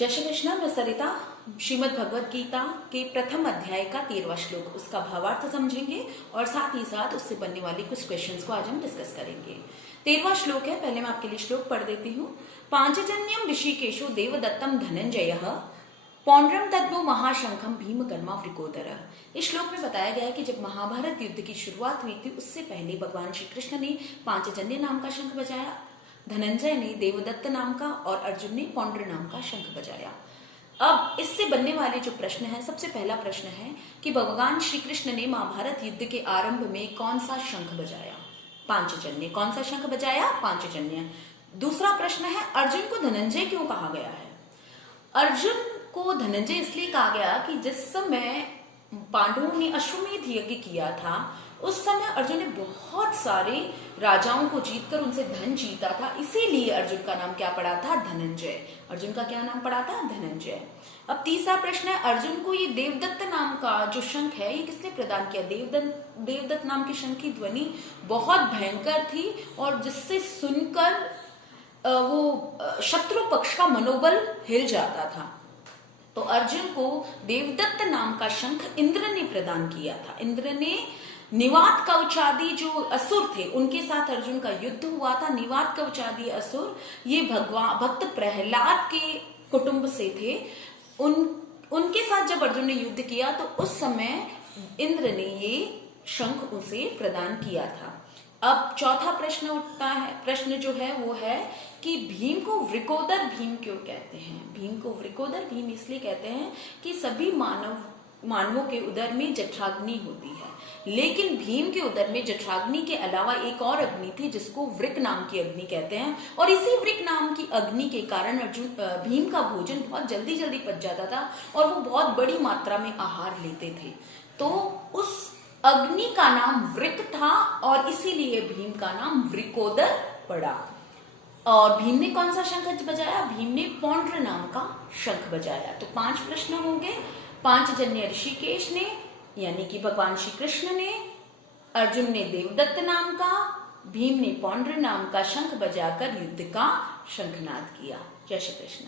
जय श्री कृष्ण। मैं सरिता श्रीमद् भगवत गीता के प्रथम अध्याय का 13वां श्लोक, उसका भावार्थ समझेंगे और साथ ही साथ उससे बनने वाले कुछ क्वेश्चंस को आज हम डिस्कस करेंगे। 13वां श्लोक है, पहले मैं आपके लिए श्लोक पढ़ देती हूँ। पांचजन्यम ऋषिकेशो देवदत्तम धनंजय पौंड्रम तद्भो महाशंखम भीम कर्मा वृकोदर। इस श्लोक में बताया गया है कि जब महाभारत युद्ध की शुरुआत हुई थी उससे पहले भगवान श्री कृष्ण ने पांचजन्य नाम का शंख बजाया, धनंजय ने देवदत्त नाम का और अर्जुन ने पौंड्र नाम का शंख बजाया। अब इससे बनने वाले जो प्रश्न है, सबसे पहला प्रश्न है कि भगवान श्री कृष्ण ने महाभारत युद्ध के आरंभ में कौन सा शंख बजाया? पांचजन्य। कौन सा शंख बजाया? पांचजन्य। दूसरा प्रश्न है, अर्जुन को धनंजय क्यों कहा गया है? अर्जुन को धनंजय इसलिए कहा गया कि जिस समय पांडवों ने अश्वमेध यज्ञ किया था उस समय अर्जुन ने बहुत सारे राजाओं को जीतकर उनसे धन जीता था, इसीलिए अर्जुन का नाम क्या पड़ा था? धनंजय। अर्जुन का क्या नाम पड़ा था? धनंजय। अब तीसरा प्रश्न है, अर्जुन को ये देवदत्त नाम का जो शंख है ये किसने प्रदान किया? देवदत्त नाम के शंख की ध्वनि बहुत भयंकर थी और जिससे सुनकर वो शत्रु पक्ष का मनोबल हिल जाता था। तो अर्जुन को देवदत्त नाम का शंख इंद्र ने प्रदान किया था। इंद्र ने निवात कवचादि जो असुर थे उनके साथ अर्जुन का युद्ध हुआ था। निवात कवचादि असुर ये भक्त प्रहलाद के कुटुंब से थे। उनके साथ जब अर्जुन ने युद्ध किया तो उस समय इंद्र ने ये शंख उसे प्रदान किया था। अब चौथा प्रश्न उठता है, प्रश्न जो है वो है कि भीम को वृकोदर भीम क्यों कहते हैं? भीम को वृकोदर भीम इसलिए कहते हैं कि सभी मानवों के उदर में जठराग्नि होती है, लेकिन भीम के उदर में जठराग्नि के अलावा एक और अग्नि थी जिसको वृक नाम की अग्नि कहते हैं, और इसी वृक नाम की अग्नि के कारण भीम का भोजन बहुत जल्दी जल्दी पच जाता था और वो बहुत बड़ी मात्रा में आहार लेते थे। तो उस अग्नि का नाम वृक था और इसीलिए भीम का नाम वृकोदर पड़ा। और भीम ने कौन सा शंख बजाया? भीम ने पौंड्र नाम का शंख बजाया। तो 5 प्रश्न होंगे। पांचजन्य ऋषिकेश ने यानी कि भगवान श्री कृष्ण ने, अर्जुन ने देवदत्त नाम का, भीम ने पौंड्र नाम का शंख बजाकर युद्ध का शंखनाद किया। जय श्री कृष्ण।